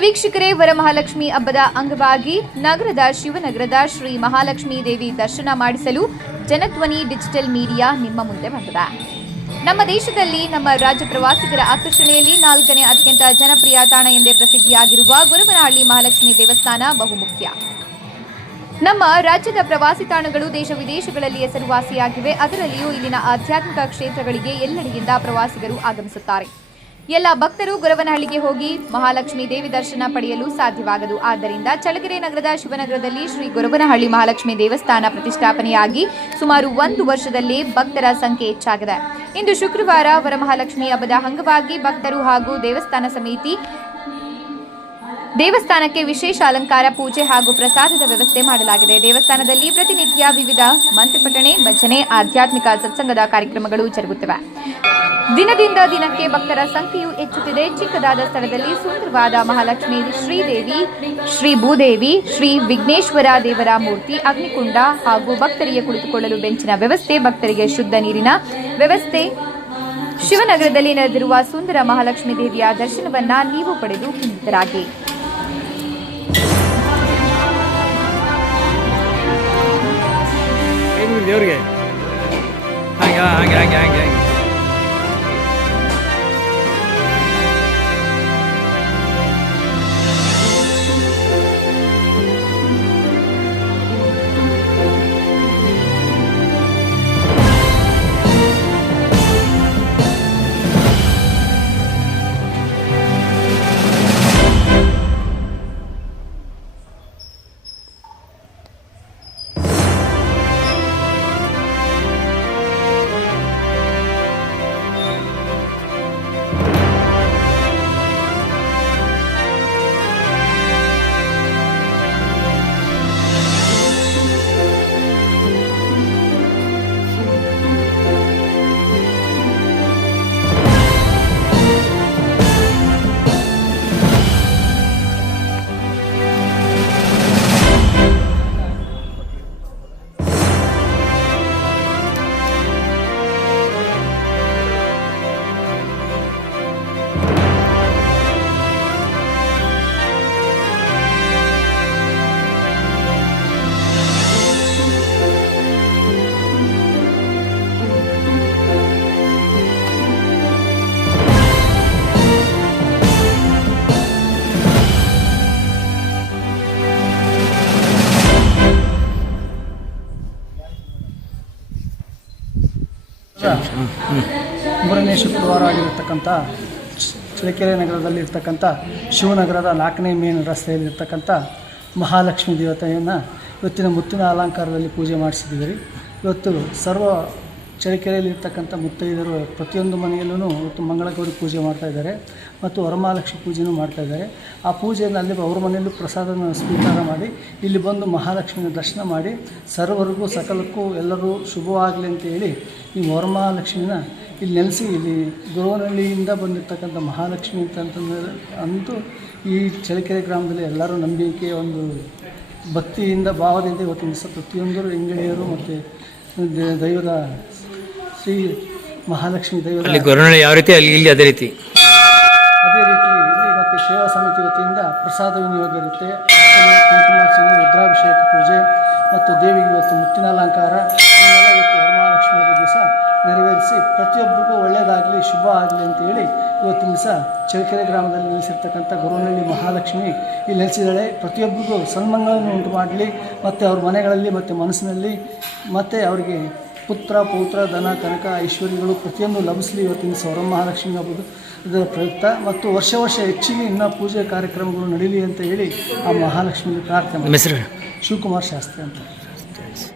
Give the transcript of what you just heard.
ವೀಕ್ಷಕರೇ, ವರಮಹಾಲಕ್ಷ್ಮಿ ಹಬ್ಬದ ಅಂಗವಾಗಿ ನಗರದ ಶಿವನಗರದ ಶ್ರೀ ಮಹಾಲಕ್ಷ್ಮಿ ದೇವಿ ದರ್ಶನ ಮಾಡಿಸಲು ಜನಧ್ವನಿ ಡಿಜಿಟಲ್ ಮೀಡಿಯಾ ನಿಮ್ಮ ಮುಂದೆ ಬಂದಿದೆ. ನಮ್ಮ ದೇಶದಲ್ಲಿ ನಮ್ಮ ರಾಜ್ಯ ಪ್ರವಾಸಿಗರ ಆಕರ್ಷಣೆಯಲ್ಲಿ ನಾಲ್ಕನೇ ಅತ್ಯಂತ ಜನಪ್ರಿಯ ತಾಣ ಎಂದೇ ಪ್ರಸಿದ್ಧಿಯಾಗಿರುವ ಗುರುಮನಹಳ್ಳಿ ಮಹಾಲಕ್ಷ್ಮಿ ದೇವಸ್ಥಾನ ಬಹುಮುಖ್ಯ. ನಮ್ಮ ರಾಜ್ಯದ ಪ್ರವಾಸಿ ತಾಣಗಳು ದೇಶ ವಿದೇಶಗಳಲ್ಲಿ ಹೆಸರುವಾಸಿಯಾಗಿವೆ. ಅದರಲ್ಲಿಯೂ ಇಲ್ಲಿನ ಆಧ್ಯಾತ್ಮಿಕ ಕ್ಷೇತ್ರಗಳಿಗೆ ಎಲ್ಲೆಡೆಯಿಂದ ಪ್ರವಾಸಿಗರು ಆಗಮಿಸುತ್ತಾರೆ. ಎಲ್ಲ ಭಕ್ತರು ಗುರವನಹಳ್ಳಿಗೆ ಹೋಗಿ ಮಹಾಲಕ್ಷ್ಮಿ ದೇವಿ ದರ್ಶನ ಪಡೆಯಲು ಸಾಧ್ಯವಾಗದು. ಆದ್ದರಿಂದ ಚಳಗೆರೆ ನಗರದ ಶಿವನಗರದಲ್ಲಿ ಶ್ರೀ ಗೊರವನಹಳ್ಳಿ ಮಹಾಲಕ್ಷ್ಮಿ ದೇವಸ್ಥಾನ ಪ್ರತಿಷ್ಠಾಪನೆಯಾಗಿ ಸುಮಾರು ಒಂದು ವರ್ಷದಲ್ಲಿ ಭಕ್ತರ ಸಂಖ್ಯೆ ಹೆಚ್ಚಾಗಿದೆ. ಇಂದು ಶುಕ್ರವಾರ ವರಮಹಾಲಕ್ಷ್ಮಿ ಹಬ್ಬದ ಅಂಗವಾಗಿ ಭಕ್ತರು ಹಾಗೂ ದೇವಸ್ಥಾನ ಸಮಿತಿ ದೇವಸ್ಥಾನಕ್ಕೆ ವಿಶೇಷ ಅಲಂಕಾರ, ಪೂಜೆ ಹಾಗೂ ಪ್ರಸಾದದ ವ್ಯವಸ್ಥೆ ಮಾಡಲಾಗಿದೆ. ದೇವಸ್ಥಾನದಲ್ಲಿ ಪ್ರತಿನಿತ್ಯ ವಿವಿಧ ಮಂತ್ರಪಠಣೆ, ಭಜನೆ, ಆಧ್ಯಾತ್ಮಿಕ ಸತ್ಸಂಗದ ಕಾರ್ಯಕ್ರಮಗಳು ಜರುಗುತ್ತವೆ. ದಿನದಿಂದ ದಿನಕ್ಕೆ ಭಕ್ತರ ಸಂಖ್ಯೆಯು ಹೆಚ್ಚುತ್ತಿದೆ. ಚಿಕ್ಕದಾದ ಸ್ಥಳದಲ್ಲಿ ಸುಂದರವಾದ ಮಹಾಲಕ್ಷ್ಮಿ ಶ್ರೀದೇವಿ, ಶ್ರೀ ಭೂದೇವಿ, ಶ್ರೀ ವಿಘ್ನೇಶ್ವರ ದೇವರ ಮೂರ್ತಿ, ಅಗ್ನಿಕುಂಡ ಹಾಗೂ ಭಕ್ತರಿಗೆ ಕುಳಿತುಕೊಳ್ಳಲು ಬೆಂಚಿನ ವ್ಯವಸ್ಥೆ, ಭಕ್ತರಿಗೆ ಶುದ್ಧ ನೀರಿನ ವ್ಯವಸ್ಥೆ. ಶಿವನಗರದಲ್ಲಿ ನಡೆದಿರುವ ಸುಂದರ ಮಹಾಲಕ್ಷ್ಮಿ ದೇವಿಯ ದರ್ಶನವನ್ನ ನೀವು ಪಡೆದು ದೇವ್ರಿಗೆ ಹಾಗೆ ಹಾಗೆ ಹಾಗೆ ಹಾಗೆ. ಮೂರನೇ ಶುಕ್ರವಾರ ಆಗಿರತಕ್ಕಂಥ ಚಳ್ಳಕೆರೆ ನಗರದಲ್ಲಿ ಇರ್ತಕ್ಕಂಥ ಶಿವನಗರದ ನಾಲ್ಕನೇ ಮೇನ್ ರಸ್ತೆಯಲ್ಲಿರ್ತಕ್ಕಂಥ ಮಹಾಲಕ್ಷ್ಮಿ ದೇವತೆಯನ್ನು ಇವತ್ತಿನ ಮುತ್ತಿನ ಅಲಂಕಾರದಲ್ಲಿ ಪೂಜೆ ಮಾಡಿಸಿದ್ದೀವಿ ಇವತ್ತು ಸರ್ವ ಚಳ್ಳಕೆರೆಯಲ್ಲಿ ಇರ್ತಕ್ಕಂಥ ಮುತ್ತೈದರು ಪ್ರತಿಯೊಂದು ಮನೆಯಲ್ಲೂ ಮಂಗಳಗೌರಿ ಪೂಜೆ ಮಾಡ್ತಾ ಇದ್ದಾರೆ ಮತ್ತು ವರಮಹಾಲಕ್ಷ್ಮಿ ಪೂಜೆನೂ ಮಾಡ್ತಾ ಇದ್ದಾರೆ. ಆ ಪೂಜೆಯನ್ನು ಅಲ್ಲಿ ಅವ್ರ ಮನೆಯಲ್ಲೂ ಪ್ರಸಾದನ ಸ್ವೀಕಾರ ಮಾಡಿ, ಇಲ್ಲಿ ಬಂದು ಮಹಾಲಕ್ಷ್ಮಿನ ದರ್ಶನ ಮಾಡಿ, ಸರ್ವರಿಗೂ, ಸಕಲಕ್ಕೂ ಎಲ್ಲರೂ ಶುಭವಾಗಲಿ ಅಂತ ಹೇಳಿ ಈ ವರಮಹಾಲಕ್ಷ್ಮಿನ ಇಲ್ಲಿ ನೆಲೆಸಿ ಇಲ್ಲಿ ಗುರುವನಹಳ್ಳಿಯಿಂದ ಬಂದಿರತಕ್ಕಂಥ ಮಹಾಲಕ್ಷ್ಮಿ ಅಂತಂದರೆ ಅಂತೂ ಈ ಚಳ್ಳಕೆರೆ ಗ್ರಾಮದಲ್ಲಿ ಎಲ್ಲರೂ ನಂಬಿಕೆ, ಒಂದು ಭಕ್ತಿಯಿಂದ, ಭಾವದಿಂದ ಇವತ್ತಿನ ದಿವಸ ಪ್ರತಿಯೊಂದು ಇಂಗಳಿಯರು ಮತ್ತು ದೈವದ ಶ್ರೀ ಮಹಾಲಕ್ಷ್ಮಿ ದೈವದ ಅಲ್ಲಿ ಗೊರವನಹಳ್ಳಿ ಯಾವ ರೀತಿ ಅಲ್ಲಿ ಇಲ್ಲಿ ಅದೇ ರೀತಿ. ಅದೇ ರೀತಿ ಇಲ್ಲಿ ಮತ್ತು ಸೇವಾ ಸಮಿತಿ ವತಿಯಿಂದ ಪ್ರಸಾದ ವಿನಿಯೋಗ ಇರುತ್ತೆ. ಕುಂಕುಮಾರ್ಚನೆ ರುದ್ರಾಭಿಷೇಕ ಪೂಜೆ ಮತ್ತು ದೇವಿಗೆ ಇವತ್ತು ಮುತ್ತಿನ ಅಲಂಕಾರ. ಇವತ್ತು ವರಮಹಾಲಕ್ಷ್ಮಿ ದಿವಸ ನೆರವೇರಿಸಿ ಪ್ರತಿಯೊಬ್ಬರಿಗೂ ಒಳ್ಳೆಯದಾಗಲಿ ಶುಭ ಆಗಲಿ ಅಂತೇಳಿ ಇವತ್ತಿನ ದಿವಸ ಚಳ್ಕೆರೆ ಗ್ರಾಮದಲ್ಲಿ ನೆಲೆಸಿರ್ತಕ್ಕಂಥ ಗುರುನಹಳ್ಳಿ ಮಹಾಲಕ್ಷ್ಮಿ ಇಲ್ಲಿ ನೆಲೆಸಿದ್ದಾಳೆ. ಪ್ರತಿಯೊಬ್ಬರಿಗೂ ಸನ್ಮಂಗಳನ್ನು ಉಂಟು ಮಾಡಲಿ ಮತ್ತು ಅವ್ರ ಮನೆಗಳಲ್ಲಿ ಮತ್ತು ಮನಸ್ಸಿನಲ್ಲಿ ಮತ್ತು ಅವರಿಗೆ ಪುತ್ರ ಪೌತ್ರ ಧನ ಕನಕ ಐಶ್ವರ್ಯಗಳು ಪ್ರತಿಯೊಂದು ಲಭಿಸಲಿ ಇವತ್ತಿನ ಸೌರ ಮಹಾಲಕ್ಷ್ಮಿ ಹಬ್ಬದ ಇದರ ಪ್ರಯುಕ್ತ. ಮತ್ತು ವರ್ಷ ವರ್ಷ ಹೆಚ್ಚಿಗೆ ಇನ್ನೂ ಪೂಜೆ ಕಾರ್ಯಕ್ರಮಗಳು ನಡೀಲಿ ಅಂತ ಹೇಳಿ ಆ ಮಹಾಲಕ್ಷ್ಮಿಗೆ ಪ್ರಾರ್ಥನೆ. ಶಿವಕುಮಾರ್ ಶಾಸ್ತ್ರಿ ಅಂತ.